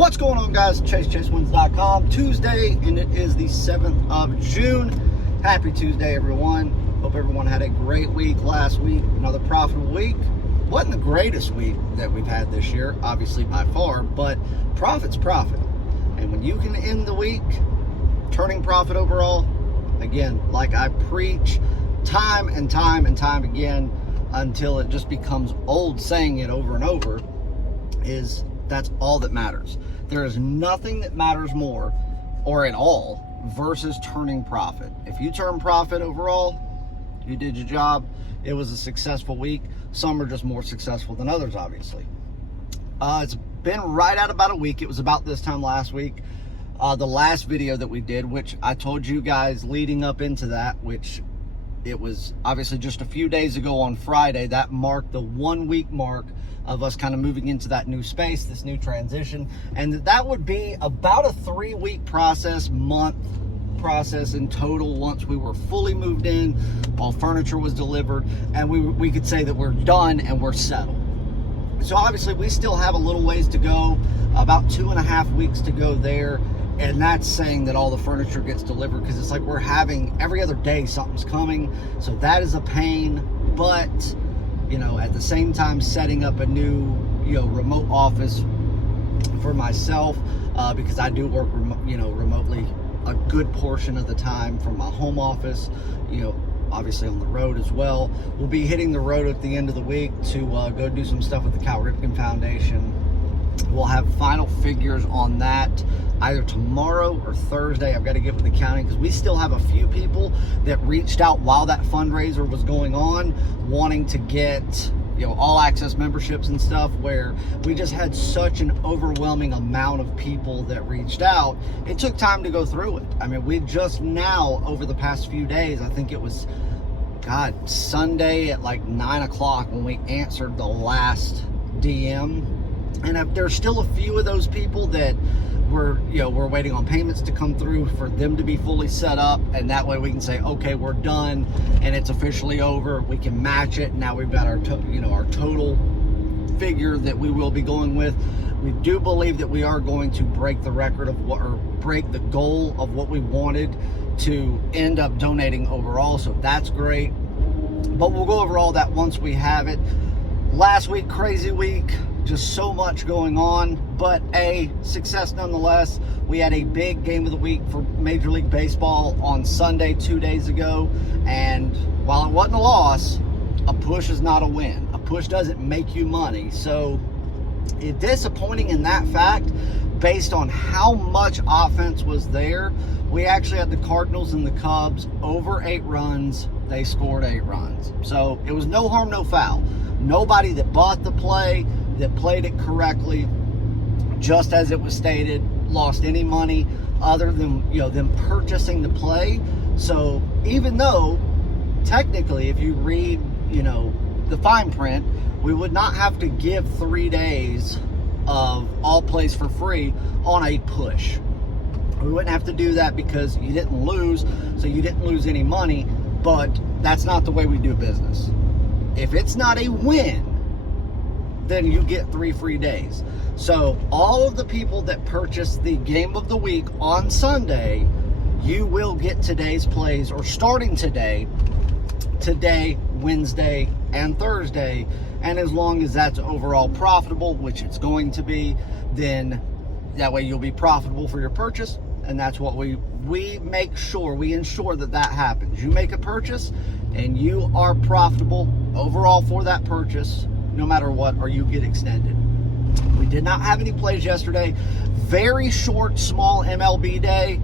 What's going on, guys? ChaseWins.com. Tuesday, and it is the 7th of June. Happy Tuesday, everyone. Hope everyone had a great week last week. Another profitable week. Wasn't the greatest week that we've had this year, obviously by far, but profit's profit. And when you can end the week turning profit overall, again, like I preach time and time again until it just becomes old saying it over and over, is that's all that matters. There is nothing that matters more or at all versus turning profit. If you turn profit overall, you did your job. It was a successful week. Some are just more successful than others, obviously. It's been right at about a week. It was about this time last week. The last video that we did, which I told you guys leading up into that, which it was obviously just a few days ago on Friday, that marked the 1 week mark of us kind of moving into that new space, this new transition. And that would be about a 3-week month process in total once we were fully moved in, all furniture was delivered, and we could say that we're done and we're settled. So obviously we still have a little ways to go, about 2.5 weeks to go there. And that's saying that all the furniture gets delivered, because it's like we're having every other day something's coming. So that is a pain, but at the same time, setting up a new, remote office for myself, because I do work, remotely a good portion of the time from my home office, obviously on the road as well. We'll be hitting the road at the end of the week to go do some stuff with the Cal Ripken Foundation. We'll have final figures on that either tomorrow or Thursday. I've got to get with the county because we still have a few people that reached out while that fundraiser was going on, wanting to get all access memberships and stuff, where we just had such an overwhelming amount of people that reached out. It took time to go through it. I mean, we just now, over the past few days, I think it was Sunday at like 9 o'clock when we answered the last DM. And there's still a few of those people that we're waiting on payments to come through for them to be fully set up, and that way we can say, okay, we're done and it's officially over. We can match it. Now we've got our total figure that we will be going with. We do believe that we are going to break the record of break the goal of what we wanted to end up donating overall. So that's great. But we'll go over all that once we have it. Last week, crazy week. Just so much going on, but a success nonetheless. We had a big game of the week for Major League Baseball on Sunday 2 days ago, and while it wasn't a loss, a push is not a win. A push doesn't make you money, so it's disappointing in that fact based on how much offense was there. We actually had the Cardinals and the Cubs over 8 runs. They scored 8 runs, so it was no harm, no foul. Nobody that bought the play, that played it correctly, just as it was stated, lost any money other than them purchasing the play. So even though technically, if you read the fine print, we would not have to give 3 days of all plays for free on a push. We wouldn't have to do that because you didn't lose, so you didn't lose any money. But that's not the way we do business. If it's not a win, then you get 3 free days. So all of the people that purchased the game of the week on Sunday, you will get today's plays, or starting today, Wednesday, and Thursday. And as long as that's overall profitable, which it's going to be, then that way you'll be profitable for your purchase. And that's what we make sure, we ensure that happens. You make a purchase and you are profitable overall for that purchase, no matter what, or you get extended. We did not have any plays yesterday. Very short, small MLB day.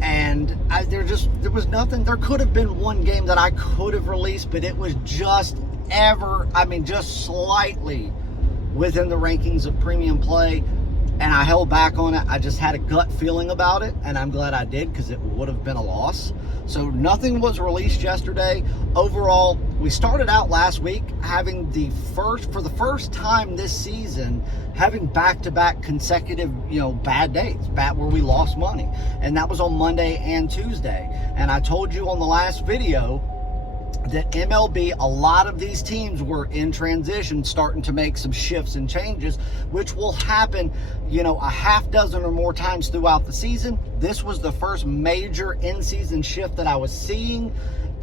And there was nothing. There could have been one game that I could have released, but it was just slightly within the rankings of premium play. And I held back on it. I just had a gut feeling about it, and I'm glad I did, because it would have been a loss. So nothing was released yesterday. Overall, we started out last week having for the first time this season, having back-to-back consecutive, bad days, where we lost money. And that was on Monday and Tuesday. And I told you on the last video that MLB, a lot of these teams were in transition, starting to make some shifts and changes, which will happen, a half dozen or more times throughout the season. This was the first major in-season shift that I was seeing,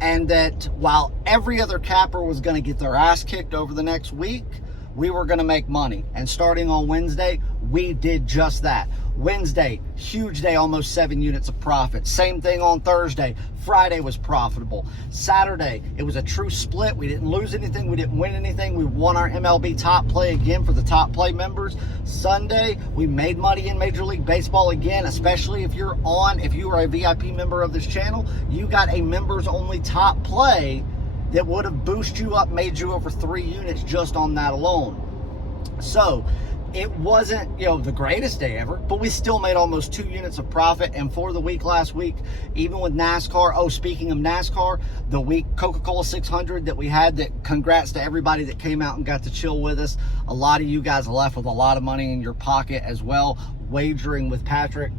and that while every other capper was going to get their ass kicked over the next week, we were going to make money. And starting on Wednesday, we did just that. Wednesday, huge day, almost 7 units of profit. Same thing on Thursday. Friday was profitable. Saturday, it was a true split. We didn't lose anything. We didn't win anything. We won our MLB top play again for the top play members. Sunday, we made money in Major League Baseball again, especially if you are a VIP member of this channel, you got a members only top play that would have boosted you up, made you over 3 units just on that alone. So it wasn't, the greatest day ever, but we still made almost 2 units of profit. And for the week last week, even with NASCAR, speaking of NASCAR, the week Coca-Cola 600 that we had, that congrats to everybody that came out and got to chill with us. A lot of you guys left with a lot of money in your pocket as well, wagering with Patrick.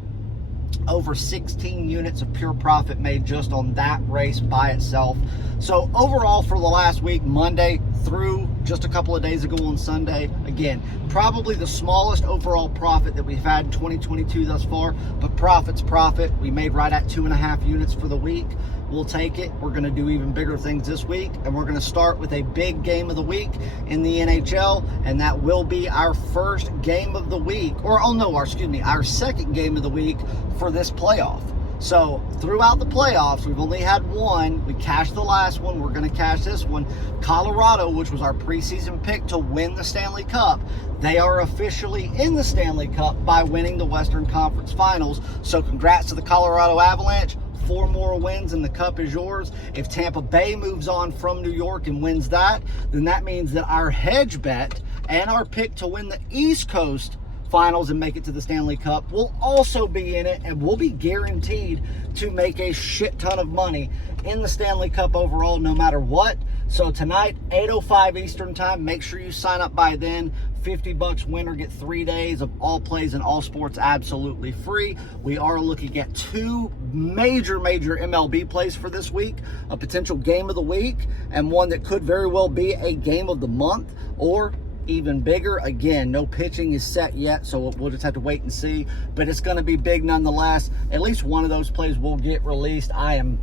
Over 16 units of pure profit made just on that race by itself. So overall for the last week, Monday through just a couple of days ago on Sunday, again, probably the smallest overall profit that we've had in 2022 thus far, but profit's profit. We made right at 2.5 units for the week. We'll take it. We're going to do even bigger things this week, and we're going to start with a big game of the week in the NHL, and that will be our first game of the week, our second game of the week for this playoff. So throughout the playoffs, we've only had one. We cashed the last one. We're going to cash this one. Colorado, which was our preseason pick to win the Stanley Cup, they are officially in the Stanley Cup by winning the Western Conference Finals. So congrats to the Colorado Avalanche. 4 more wins and the cup is yours. If Tampa Bay moves on from New York and wins that, then that means that our hedge bet and our pick to win the East Coast Finals and make it to the Stanley Cup will also be in it, and we'll be guaranteed to make a shit ton of money in the Stanley Cup overall, no matter what. So tonight, 8:05 Eastern time, make sure you sign up by then. $50 winner, get 3 days of all plays and all sports absolutely free. We are looking at 2 major MLB plays for this week, a potential game of the week, and one that could very well be a game of the month, or even bigger. Again, no pitching is set yet, so we'll just have to wait and see, but it's going to be big nonetheless. At least one of those plays will get released. I am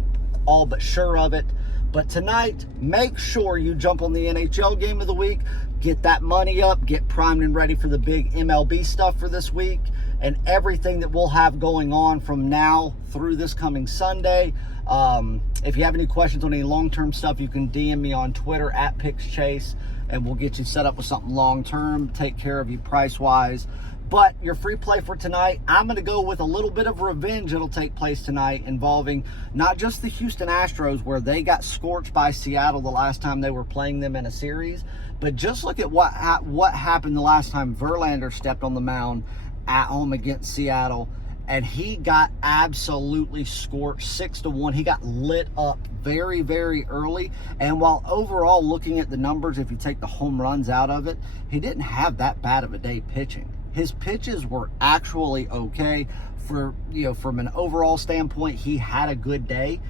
all but sure of it. But tonight, make sure you jump on the NHL game of the week, get that money up, get primed and ready for the big MLB stuff for this week, and everything that we'll have going on from now through this coming Sunday. If you have any questions on any long-term stuff, you can DM me on Twitter at PixChase, and we'll get you set up with something long-term, take care of you price-wise. But your free play for tonight, I'm going to go with a little bit of revenge that'll take place tonight, involving not just the Houston Astros, where they got scorched by Seattle the last time they were playing them in a series, but just look at what happened the last time Verlander stepped on the mound at home against Seattle, and he got absolutely scorched 6-1. He got lit up very, very early. And while overall, looking at the numbers, if you take the home runs out of it, he didn't have that bad of a day pitching. His pitches were actually okay. From an overall standpoint, he had a good day,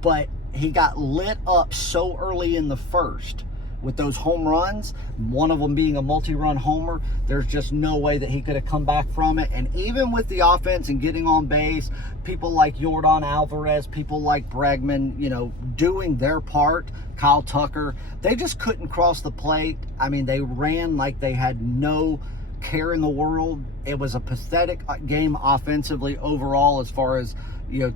but he got lit up so early in the first with those home runs, one of them being a multi-run homer. There's just no way that he could have come back from it. And even with the offense and getting on base, people like Yordan Alvarez, people like Bregman, doing their part, Kyle Tucker, they just couldn't cross the plate. I mean, they ran like they had no care in the world. It was a pathetic game offensively overall, as far as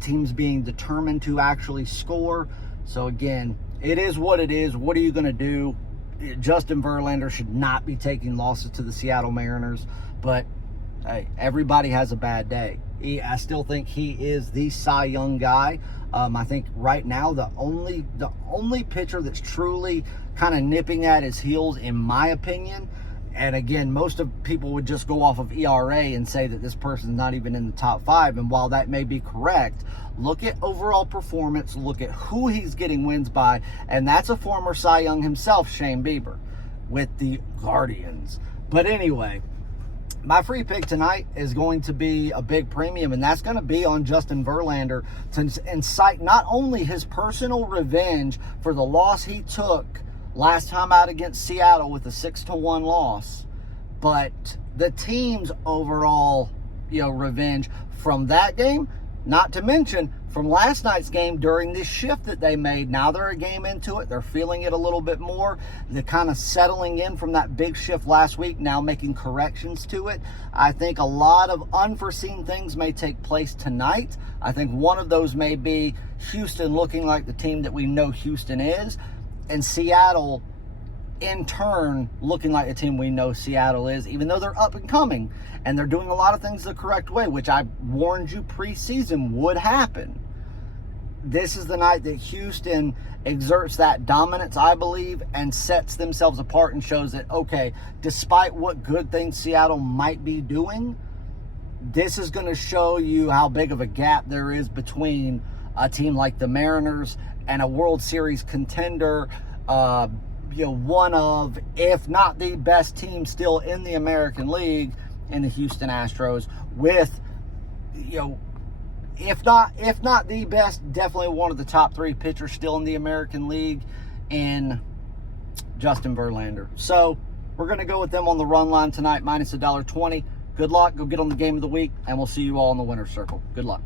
teams being determined to actually score. So again, it is what it is. What are you going to do? Justin Verlander should not be taking losses to the Seattle Mariners, but hey, everybody has a bad day. I still think he is the Cy Young guy. I think right now the only pitcher that's truly kind of nipping at his heels, in my opinion. And again, most of people would just go off of ERA and say that this person's not even in the top 5. And while that may be correct, look at overall performance, look at who he's getting wins by. And that's a former Cy Young himself, Shane Bieber, with the Guardians. But anyway, My free pick tonight is going to be a big premium, and that's going to be on Justin Verlander to incite not only his personal revenge for the loss he took last time out against Seattle with a 6-1 loss, but the team's overall, revenge from that game, not to mention from last night's game during this shift that they made. Now they're a game into it. They're feeling it a little bit more. They're kind of settling in from that big shift last week, now making corrections to it. I think a lot of unforeseen things may take place tonight. I think one of those may be Houston looking like the team that we know Houston is, and Seattle in turn looking like the team we know Seattle is, even though they're up and coming and they're doing a lot of things the correct way, which I warned you preseason would happen. This is the night that Houston exerts that dominance, I believe, and sets themselves apart and shows that, okay, despite what good things Seattle might be doing, this is going to show you how big of a gap there is between a team like the Mariners and a World Series contender, one of, if not the best team still in the American League, in the Houston Astros, with, if not the best, definitely one of the top 3 pitchers still in the American League in Justin Verlander. So we're going to go with them on the run line tonight, minus $1.20. Good luck. Go get on the game of the week, and we'll see you all in the winner's circle. Good luck.